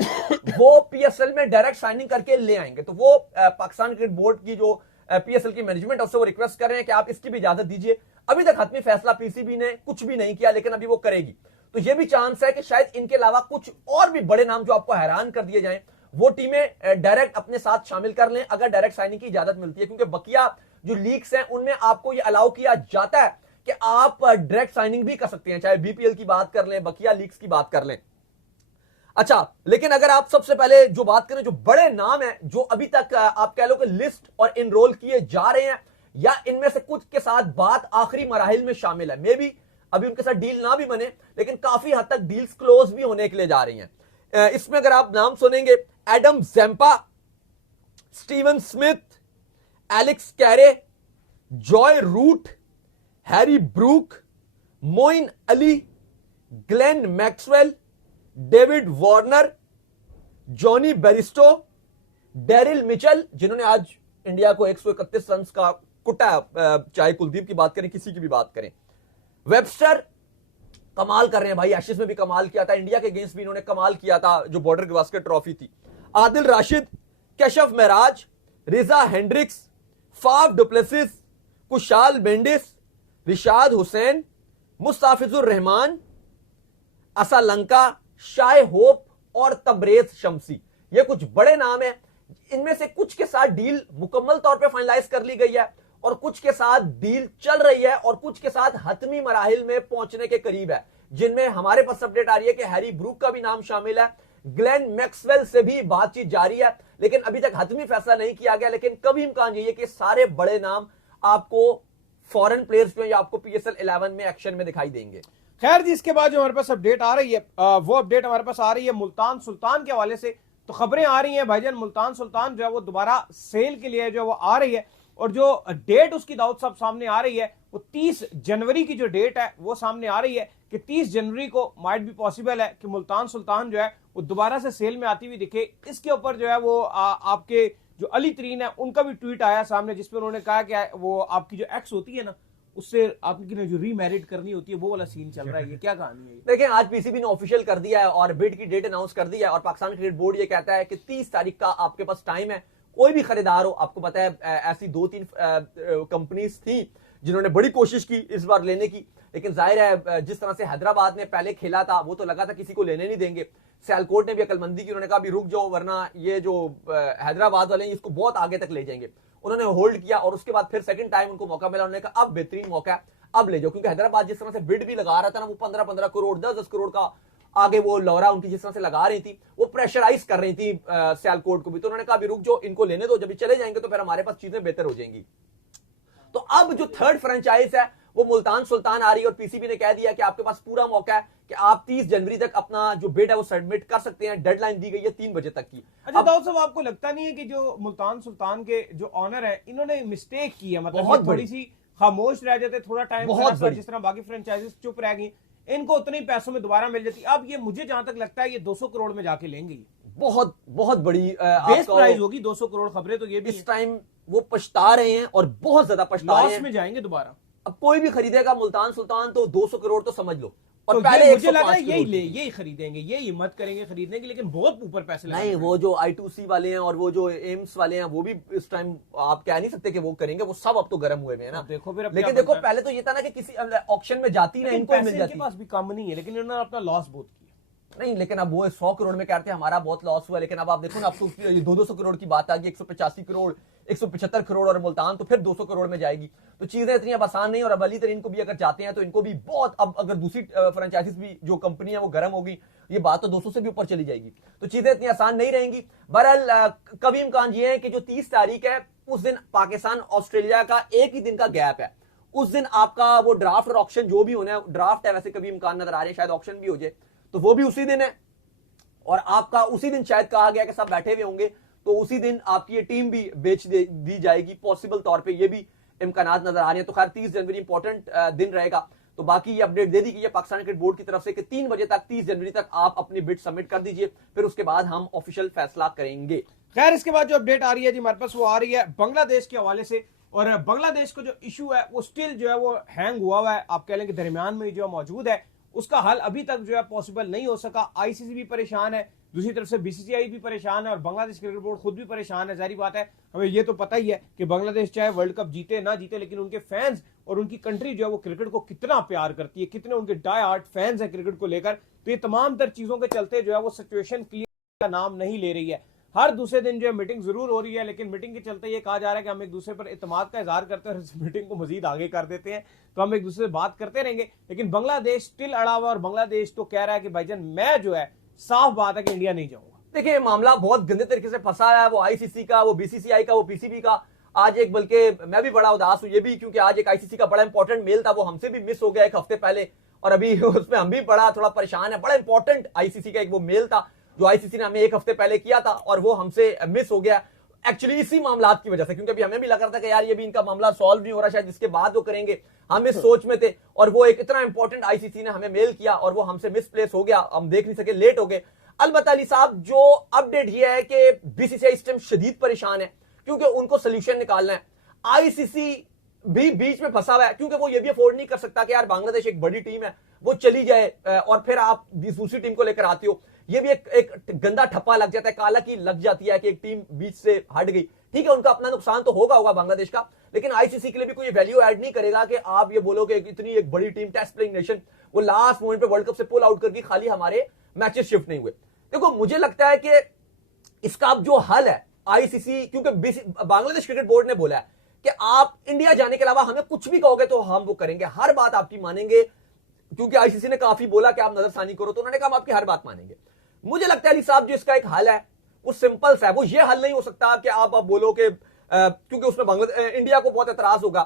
वो पीएसएल में डायरेक्ट साइनिंग करके ले आएंगे। तो वो पाकिस्तान क्रिकेट बोर्ड की जो पीएसएल की मैनेजमेंट है उससे वो रिक्वेस्ट कर रहे हैं कि आप इसकी भी इजाजत दीजिए। अभी तक हतमी फैसला पीसीबी ने कुछ भी नहीं किया, लेकिन अभी वो करेगी। तो ये भी चांस है कि शायद इनके अलावा कुछ और भी बड़े नाम जो आपको हैरान कर दिए जाएं, वो टीमें डायरेक्ट अपने साथ शामिल कर लें अगर डायरेक्ट साइनिंग की इजाजत मिलती है, क्योंकि बकिया जो लीग्स हैं उनमें आपको ये अलाउ किया जाता है कि आप डायरेक्ट साइनिंग भी कर सकते हैं, चाहे बीपीएल की बात कर लें, बकिया लीग्स की बात कर लें। अच्छा, लेकिन अगर आप सबसे पहले जो बात करें, जो बड़े नाम हैं जो अभी तक आप कह लो कि लिस्ट और इनरोल किए जा रहे हैं, या इनमें से कुछ के साथ बात आखिरी मराहिल में शामिल है, मे बी अभी उनके साथ डील ना भी बने, लेकिन काफी हद तक डील्स क्लोज भी होने के लिए जा रही हैं। इसमें अगर आप नाम सुनेंगे, Adam Zampa, Steven Smith, Alex Carey, Joe Root, Harry Brook, Moeen Ali, Glenn Maxwell, David Warner, Jonny Bairstow, Daryl Mitchell, जिन्होंने आज इंडिया को 131 रन का कुटा, चाहे कुलदीप की बात करें किसी की भी बात करें, वेबस्टर कमाल कर रहे हैं भाई, एशेज में भी कमाल किया था, इंडिया के अगेंस्ट भी इन्होंने कमाल किया था जो बॉर्डर गवास्कर ट्रॉफी थी, Adil Rashid, Keshav Maharaj, Reeza Hendricks, Faf du Plessis, Kusal Mendis, Rishad Hossain, Mustafizur Rahman, Asalanka, Shai Hope और तबरेज शमसी, ये कुछ बड़े नाम हैं। इनमें से कुछ के साथ डील मुकम्मल तौर पे फाइनलाइज कर ली गई है, और कुछ के साथ डील चल रही है, और कुछ के साथ हतमी मराहिल में पहुंचने के करीब है, जिनमें हमारे पास अपडेट आ रही है कि हैरी ब्रूक का भी नाम शामिल है, ग्लेन मैक्सवेल से भी बातचीत जारी है, लेकिन अभी तक हतमी फैसला नहीं किया गया। लेकिन कभी इम्कान यही है कि सारे बड़े नाम आपको फॉरेन प्लेयर्स में या आपको पीएसएल 11 में एक्शन में दिखाई देंगे। खैर जी, इसके बाद जो हमारे पास अपडेट आ रही है वो अपडेट हमारे पास आ रही है मुल्तान सुल्तान के हवाले से। तो खबरें आ रही हैं भाईजान, मुल्तान सुल्तान जो है वो दोबारा सेल के लिए जो है वो आ रही है, और जो डेट उसकी दाऊद साहब सामने आ रही है वो 30 जनवरी की जो डेट है वो सामने आ रही है कि 30 जनवरी को माइट भी पॉसिबल है कि मुल्तान सुल्तान जो है वो दोबारा से सेल में आती हुई दिखे। इसके ऊपर जो है वो आपके जो अली तरीन है उनका भी ट्वीट आया सामने, जिसमें उन्होंने कहा कि वो आपकी जो एक्स होती है ना, उससे आपकी जो रीमैरिड करनी होती है वो वाला सीन चल रहा है, ये क्या कहानी है? देखिए, आज पीसीबी ने ऑफिशियल कर दिया है और बिड की डेट अनाउंस कर दी है और पाकिस्तान क्रिकेट बोर्ड ये कहता है कि 30 तारीख का आपके पास टाइम है। कोई भी खरीदार हो, आपको पता है ऐसी 2-3 कंपनीज थी जिन्होंने बड़ी कोशिश की इस बार लेने की, लेकिन जाहिर है जिस तरह से हैदराबाद ने पहले खेला था वो तो लगा था किसी को लेने नहीं देंगे। सियालकोट ने भी अकलमंदी की, उन्होंने कहा अभी रुक जाओ वरना ये जो हैदराबाद वाले हैं इसको बहुत आगे तक ले जाएंगे। उन्होंने होल्ड किया और उसके बाद फिर सेकंड टाइम उनको मौका मिला, उन्होंने कहा अब बेहतरीन मौका है, अब ले जाओ। क्योंकि हैदराबाद जिस तरह से बिड भी लगा रहा था ना, वो 15-15 करोड़ 10-10 करोड़ का आगे वो लौरा उनकी जिस तरह से लगा रही थी, वो प्रेशराइज कर रही थी सियालकोट को भी। तो उन्होंने कहा अभी रुक जाओ, इनको लेने दो, जब चले जाएंगे तो फिर हमारे पास चीजें बेहतर हो जाएंगी। तो अब जो थर्ड फ्रेंचाइज है वो मुल्तान सुल्तान आ रही है और पीसीबी ने कह दिया कि आपके पास पूरा मौका है कि आप 30 जनवरी तक अपना जो बिड है वो सबमिट कर सकते हैं। डेडलाइन दी गई है 3 बजे तक की। अच्छा दाऊद साहब, आपको लगता नहीं है कि जो मुल्तान सुल्तान के जो ऑनर है इन्होंने मिस्टेक की है? मतलब थोड़ी सी खामोश रह जाते, थोड़ा टाइम जिस तरह बाकी फ्रेंचाइजीज चुप रह गई, इनको उतने ही पैसों में दोबारा मिल जाती। अब ये मुझे जहां तक लगता है ये 200 करोड़ में जाके लेंगे, बहुत बहुत बड़ी बेस प्राइस होगी 200 करोड़। खबरें तो ये भी इस टाइम वो पछता रहे हैं और बहुत ज्यादा पछता रहे हैं, लॉस में जाएंगे दोबारा। अब कोई भी खरीदेगा मुल्तान सुल्तान तो 200 करोड़ तो समझ लो। और तो पहले मुझे लगा यही खरीदेंगे, यही हिम्मत करेंगे खरीदने की, लेकिन बहुत ऊपर पैसे नहीं। वो जो I2C वाले हैं और वो जो एम्स वाले हैं वो भी इस टाइम आप कह नहीं सकते कि वो करेंगे, वो सब अब तो गर्म हुए हैं ना। देखो फिर, लेकिन देखो पहले तो ये था ना कि किसी ऑक्शन में जाती ना इनको मिल जाती, इनके पास भी कम नहीं है, लेकिन इन्होंने अपना लॉस बहुत किया। नहीं, लेकिन अब वो 100 करोड़ में कहते हैं हमारा बहुत लॉस हुआ, लेकिन अब आप देखो ना, अब तो 200 करोड़ की बात आ गई, 185 करोड़ 175 करोड़ और मुल्तान तो फिर 200 करोड़ में जाएगी। तो चीजें इतनी अब आसान नहीं। और अब अली तरीन को भी अगर चाहते हैं तो इनको भी बहुत, अब अगर दूसरी फ्रेंचाइजीज भी जो कंपनी है वो गर्म होगी, ये बात तो 200 से भी ऊपर चली जाएगी। तो चीजें इतनी आसान नहीं रहेंगी। बहरहाल कभी इम्कान ये है कि जो 30 तारीख है उस दिन पाकिस्तान ऑस्ट्रेलिया का एक ही दिन का गैप है, उस दिन आपका वो ड्राफ्ट और ऑक्शन जो भी होना है, ड्राफ्ट है वैसे कभी इम्कान नजर आ रहे हैं, शायद ऑक्शन भी हो जाए तो वो भी उसी दिन है। और आपका उसी दिन शायद कहा गया कि सब बैठे हुए होंगे, तो उसी दिन आपकी ये टीम भी बेच दी जाएगी पॉसिबल तौर पे, ये भी इम्कानात नजर आ रहे हैं। तो खैर 30 जनवरी इंपॉर्टेंट दिन रहेगा। तो बाकी ये अपडेट दे दी गई है पाकिस्तान क्रिकेट बोर्ड की तरफ से कि 3 बजे तक 30 जनवरी तक आप अपनी बिड सबमिट कर दीजिए, फिर उसके बाद हम ऑफिशियल फैसला करेंगे। खैर इसके बाद जो अपडेट आ रही है जी हमारे पास, वो आ रही है बांग्लादेश के हवाले से। और बांग्लादेश का जो इशू है वो स्टिल जो है वो हैंग हुआ है, आप कह लें कि दरमियान में जो मौजूद है, उसका हल अभी तक जो है पॉसिबल नहीं हो सका। आईसीसी भी परेशान है, दूसरी तरफ से बीसीसीआई भी परेशान है और बांग्लादेश क्रिकेट बोर्ड खुद भी परेशान है। जारी बात है, हमें ये तो पता ही है कि बांग्लादेश चाहे वर्ल्ड कप जीते ना जीते, लेकिन उनके फैंस और उनकी कंट्री जो है वो क्रिकेट को कितना प्यार करती है, कितने उनके डाई हार्ट फैंस है क्रिकेट को लेकर। तो ये तमाम तर चीजों के चलते जो है वो सिचुएशन क्लियर का नाम नहीं ले रही है। हर दूसरे दिन जो है मीटिंग जरूर हो रही है, लेकिन मीटिंग के चलते ये कहा जा रहा है कि हम एक दूसरे पर इत्मीनान का इजहार करते हैं और इस मीटिंग को मजीद आगे कर देते हैं, तो हम एक दूसरे से बात करते रहेंगे। लेकिन बांग्लादेश स्टिल अड़ा हुआ और बांग्लादेश तो कह रहा है कि भाईजान मैं जो है साफ बात है कि इंडिया नहीं जाऊंगा। देखिए मामला बहुत गंदे तरीके से फंसा है, वो आईसीसी का, वो बीसीसीआई का, वो पीसीबी का। आज एक, बल्कि मैं भी बड़ा उदास हूं ये भी, क्योंकि आज एक आईसीसी का बड़ा इंपॉर्टेंट मेल था, वो हमसे भी मिस हो गया एक हफ्ते पहले और अभी उसमें हम भी बड़ा थोड़ा परेशान है। बड़ा इंपॉर्टेंट आईसीसी का एक वो मेल था जो आईसीसी ने हमें एक हफ्ते पहले किया था और वो हमसे मिस हो गया एक्चुअली इसी मामलात की वजह से, क्योंकि अभी हमें भी लग रहा था कि यार ये भी इनका मामला सॉल्व नहीं हो रहा, शायद इसके बाद वो करेंगे, हम इस सोच में थे। और वो एक इतना इंपॉर्टेंट आईसीसी ने हमें मेल किया और वो हमसे मिसप्लेस हो गया, हम देख नहीं सके, लेट हो गए। अलबत्ता अली साहब, जो अपडेट ये है कि बीसीसीआई इस टाइम शदीद परेशान है क्योंकि उनको सोल्यूशन निकालना है। आईसीसी भी बीच में फंसा हुआ है क्योंकि वो ये भी अफोर्ड नहीं कर सकता कि यार बांग्लादेश एक बड़ी टीम है, वो चली जाए और फिर आप दूसरी टीम को लेकर आते हो, ये भी एक गंदा ठप्पा लग जाता है, काला की लग जाती है कि एक टीम बीच से हट गई। ठीक है, उनका अपना नुकसान तो होगा बांग्लादेश का, लेकिन आईसीसी के लिए भी कोई वैल्यू ऐड नहीं करेगा कि आप ये बोलो कि इतनी एक बड़ी टीम, टेस्ट प्लेइंग नेशन, वो लास्ट मोमेंट पे वर्ल्ड कप से पुल आउट करके खाली हमारे मैचेस शिफ्ट नहीं हुए। देखो मुझे लगता है कि इसका अब जो हल है आईसीसी, क्योंकि बांग्लादेश क्रिकेट बोर्ड ने बोला है कि आप इंडिया जाने के अलावा हमें कुछ भी कहोगे तो हम वो करेंगे, हर बात आपकी मानेंगे, क्योंकि आईसीसी ने काफी बोला कि आप नजरसानी करो, तो उन्होंने कहा हम आपकी हर बात मानेंगे। मुझे लगता है अली साहब जो इसका एक हल है वो सिंपल सा है। वो ये हल नहीं हो सकता कि आप बोलो कि क्योंकि उसमें इंडिया को बहुत एतराज होगा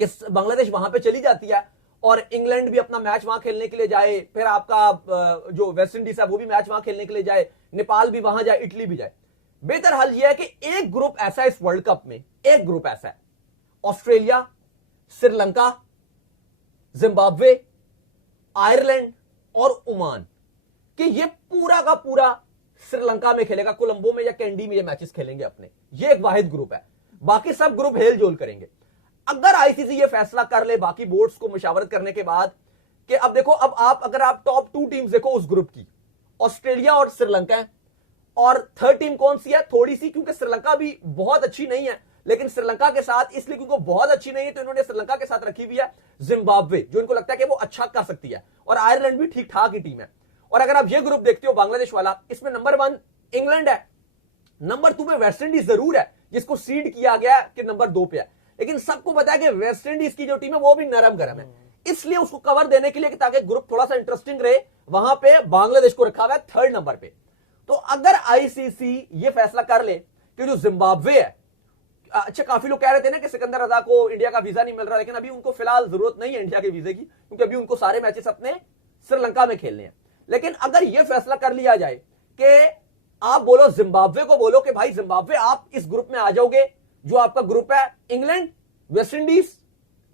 कि बांग्लादेश वहां पे चली जाती है और इंग्लैंड भी अपना मैच वहां खेलने के लिए जाए, फिर आपका जो वेस्ट इंडीज है वो भी मैच वहां खेलने के लिए जाए, नेपाल भी वहां जाए, इटली भी जाए। बेहतर हल यह है कि एक ग्रुप ऐसा है इस वर्ल्ड कप में, एक ग्रुप ऐसा है, ऑस्ट्रेलिया, श्रीलंका, जिम्बाब्वे, आयरलैंड और ओमान, कि ये पूरा का पूरा श्रीलंका में खेलेगा, कोलंबो में या कैंडी में ये मैचेस खेलेंगे अपने, ये एक वाहिद ग्रुप है। बाकी सब ग्रुप हेल जोल करेंगे। अगर आईसीसी ये फैसला कर ले बाकी बोर्ड्स को मशावरत करने के बाद कि अब देखो, अब आप अगर आप टॉप 2 टीम्स देखो उस ग्रुप की, ऑस्ट्रेलिया और श्रीलंका है, और थर्ड टीम कौन सी है, थोड़ी सी, क्योंकि श्रीलंका भी बहुत अच्छी नहीं है, लेकिन श्रीलंका के साथ इसलिए क्योंकि बहुत अच्छी नहीं है तो इन्होंने श्रीलंका के साथ रखी हुई है जिम्बाब्वे, जो इनको लगता है कि वो अच्छा कर सकती है, और आयरलैंड भी ठीक ठाक ही टीम है। और अगर आप ये ग्रुप देखते हो बांग्लादेश वाला, इसमें नंबर 1 इंग्लैंड है, नंबर 2 में वेस्ट इंडीज जरूर है जिसको सीड किया गया कि नंबर 2 पे है, लेकिन सबको पता है कि वेस्ट इंडीज की जो टीम है वो भी नरम गरम है, इसलिए उसको कवर देने के लिए कि ताकि ग्रुप थोड़ा सा इंटरेस्टिंग रहे, वहां पे बांग्लादेश को रखा हुआ है 3rd नंबर पे। तो अगर आईसीसी ये फैसला कर ले कि जो जिम्बाब्वे है, अच्छा काफी लोग कह रहे थे ना कि सिकंदर रजा को इंडिया का वीजा नहीं मिल रहा, लेकिन अभी उनको फिलहाल जरूरत नहीं है इंडिया के वीजे की, क्योंकि अभी उनको सारे मैचेस अपने श्रीलंका में खेलने हैं। लेकिन अगर यह फैसला कर लिया जाए कि आप बोलो जिम्बाब्वे को, बोलो कि भाई जिम्बाब्वे आप इस ग्रुप में आ जाओगे, जो आपका ग्रुप है इंग्लैंड, वेस्ट इंडीज,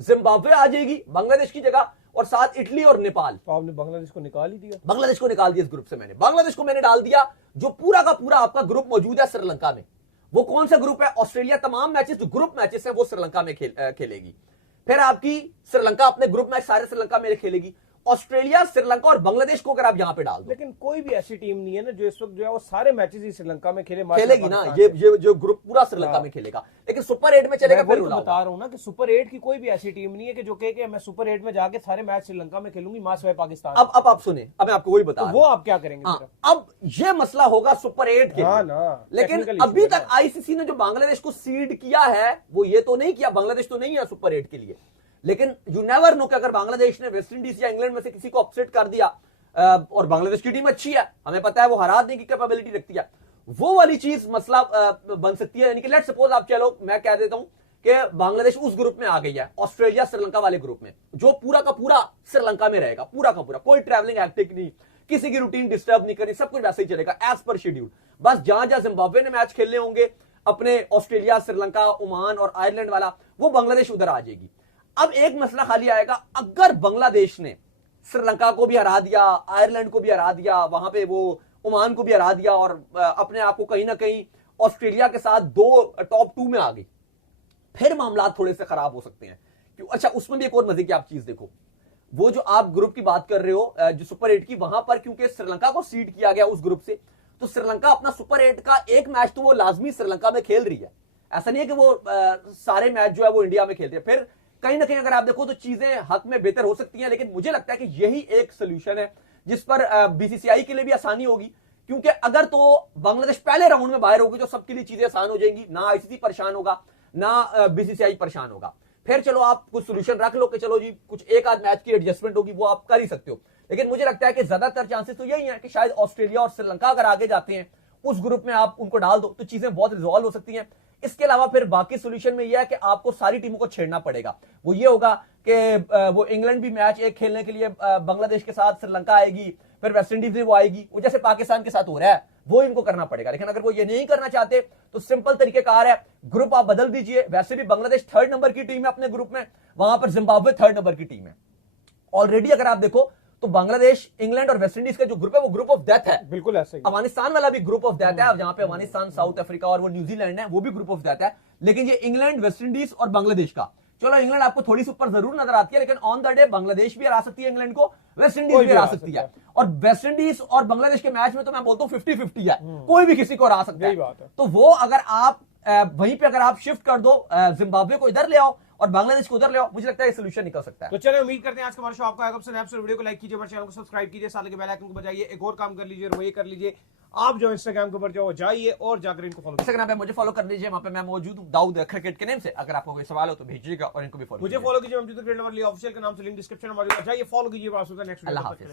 जिम्बाब्वे आ जाएगी बांग्लादेश की जगह, और साथ इटली और नेपाल। तो आपने बांग्लादेश को निकाल ही दिया? बांग्लादेश को निकाल दिया इस ग्रुप से, मैंने बांग्लादेश को मैंने डाल दिया, जो पूरा का पूरा आपका ग्रुप मौजूद है श्रीलंका में। वो कौन सा ग्रुप है? ऑस्ट्रेलिया तमाम मैचेस जो ग्रुप मैचेस हैं वो श्रीलंका में खेलेगी। फिर आपकी श्रीलंका अपने ग्रुप मैच सारे श्रीलंका में खेलेगी। ऑस्ट्रेलिया, श्रीलंका और बांग्लादेश को अगर आप यहां पे डाल दो, लेकिन कोई भी ऐसी टीम नहीं है ना जो इस वक्त जो है वो सारे मैचेस ही श्रीलंका में खेलेगी ना, ये जो ग्रुप पूरा श्रीलंका में खेलेगा, लेकिन सुपर 8 में चलेगा। फिर तो बता रहा हूं ना कि सुपर 8 की कोई भी ऐसी टीम नहीं है कि जो कहे कि मैं सुपर 8 में जाके सारे मैच श्रीलंका में खेलूंगी मां सिवाय पाकिस्तान। अब आप सुने, अब मैं आपको वही बता रहा हूं, वो आप क्या करेंगे? अब ये मसला होगा सुपर 8 के लिए, लेकिन अभी तक आईसीसी ने जो बांग्लादेश को सीड किया है वो ये तो नहीं किया, बांग्लादेश तो नहीं है सुपर 8 के लिए, लेकिन यू नेवर नो कि अगर बांग्लादेश ने वेस्ट इंडीज या इंग्लैंड में से किसी को अपसेट कर दिया, और बांग्लादेश की टीम अच्छी है, हमें पता है वो हरा देने की कैपेबिलिटी रखती है, वो वाली चीज मसला बन सकती है। यानी कि लेट्स सपोज आप चलो मैं कह देता हूं कि बांग्लादेश उस ग्रुप में आ गई है, ऑस्ट्रेलिया श्रीलंका वाले ग्रुप में, जो पूरा का पूरा श्रीलंका में रहेगा, पूरा का पूरा, कोई ट्रैवलिंग एक्टिविटी नहीं, किसी की रूटीन डिस्टर्ब नहीं करी, सब कुछ वैसे ही चलेगा एज पर शेड्यूल। बस जहां जहां जिम्बाब्वे ने मैच खेलने होंगे अपने, ऑस्ट्रेलिया, श्रीलंका, ओमान और आयरलैंड वाला, वो बांग्लादेश उधर आ जाएगी। अब एक मसला खाली आएगा, अगर बांग्लादेश ने श्रीलंका को भी हरा दिया, आयरलैंड को भी हरा दिया, वहां पे वो ओमान को भी हरा दिया, और अपने आप को कहीं ना कहीं ऑस्ट्रेलिया के साथ 2 टॉप 2 में आ गई, फिर मामला थोड़े से खराब हो सकते हैं। क्यों? अच्छा, उसमें भी एक और मजे की आप चीज देखो, वो जो आप ग्रुप की बात कर रहे हो जो सुपर 8 की, वहां पर क्योंकि श्रीलंका को सीड किया गया उस ग्रुप से, तो श्रीलंका अपना सुपर 8 का एक मैच तो वो लाजमी श्रीलंका में खेल रही है, ऐसा नहीं है कि वो सारे मैच जो है वो इंडिया में खेलते हैं। फिर कहीं ना कहीं अगर आप देखो तो चीजें हक में बेहतर हो सकती हैं, लेकिन मुझे लगता है कि यही एक सोल्यूशन है जिस पर बीसीसीआई के लिए भी आसानी होगी, क्योंकि अगर तो बांग्लादेश पहले राउंड में बाहर होगी तो सबके लिए चीजें आसान हो जाएंगी, ना आईसीसी परेशान होगा, ना बीसीसीआई परेशान होगा। फिर चलो आप कुछ सोल्यूशन रख लो कि चलो जी कुछ एक आध मैच की एडजस्टमेंट होगी, वो आप कर ही सकते हो, लेकिन मुझे लगता है कि ज्यादातर चांसेस तो यही है कि शायद ऑस्ट्रेलिया और श्रीलंका अगर आगे जाते हैं उस ग्रुप में, आप उनको डाल दो तो चीजें बहुत रिजॉल्व हो सकती हैं। इसके अलावा फिर बाकी सोल्यूशन में यह है कि आपको सारी टीमों को छेड़ना पड़ेगा। वो ये होगा कि वो इंग्लैंड भी मैच एक खेलने के लिए बांग्लादेश के साथ श्रीलंका आएगी, फिर वेस्ट इंडीज भी वो आएगी, वो जैसे पाकिस्तान के साथ हो रहा है वो इनको करना पड़ेगा। लेकिन अगर वो ये नहीं करना चाहते तो सिंपल तरीकेकार है, ग्रुप आप बदल दीजिए। वैसे भी बांग्लादेश 3rd नंबर की टीम है अपने ग्रुप में, वहां पर जिम्बाब्वे 3rd नंबर की टीम है ऑलरेडी। अगर आप देखो तो बांग्लादेश, इंग्लैंड और वेस्ट इंडीज का जो ग्रुप है वो ग्रुप ऑफ डेथ है, बिल्कुल ऐसे ही। अफगानिस्तान वाला भी ग्रुप ऑफ डेथ है, जहां पे अफगानिस्तान, साउथ अफ्रीका और वो न्यूजीलैंड है, वो भी ग्रुप ऑफ डेथ है। लेकिन ये इंग्लैंड, वेस्ट इंडीज और बांग्लादेश का, चलो इंग्लैंड आपको थोड़ी सी ऊपर जरूर नजर आती है, लेकिन ऑन द डे बांग्लादेश भी हरा सकती है इंग्लैंड को, वेस्ट इंडीज भी हरा सकती है, और वेस्ट इंडीज और बांग्लादेश के मैच में तो मैं बोलता हूं 50-50 है, कोई भी किसी को हरा सकता है। तो वो अगर आप वहीं पे अगर आप शिफ्ट कर दो, जिम्बाब्वे को इधर ले आओ और बांग्लादेश को उधर ले आओ, मुझे लगता है सोल्यूशन निकल सकता है। तो चलिए उम्मीद करते हैं आज का हमारा शो आपको आएगा पसंद। आपसे वीडियो को लाइक कीजिए, हमारे चैनल को सब्सक्राइब कीजिए, साथ के बेल आइकन को बजाइए। एक और काम कर लीजिए, वो ये कर लीजिए, आप जो इंस्टाग्राम के ऊपर जाओ जाइए और जाकर इनको फॉलो इंस्टाग्राम पे मुझे फॉलो कर लीजिए, वहां पे मैं मौजूद हूं दाऊद क्रिकेट के नेम से। अगर आपको कोई सवाल हो तो भेजिएगा और इनको भी फॉलो मुझे फॉलो कीजिए, ऑफिशियल के नाम से लिंक डिस्क्रिप्शन में मौजूद है, जाइए फॉलो कीजिए। नेक्स्ट अल्लाह हाफिज़।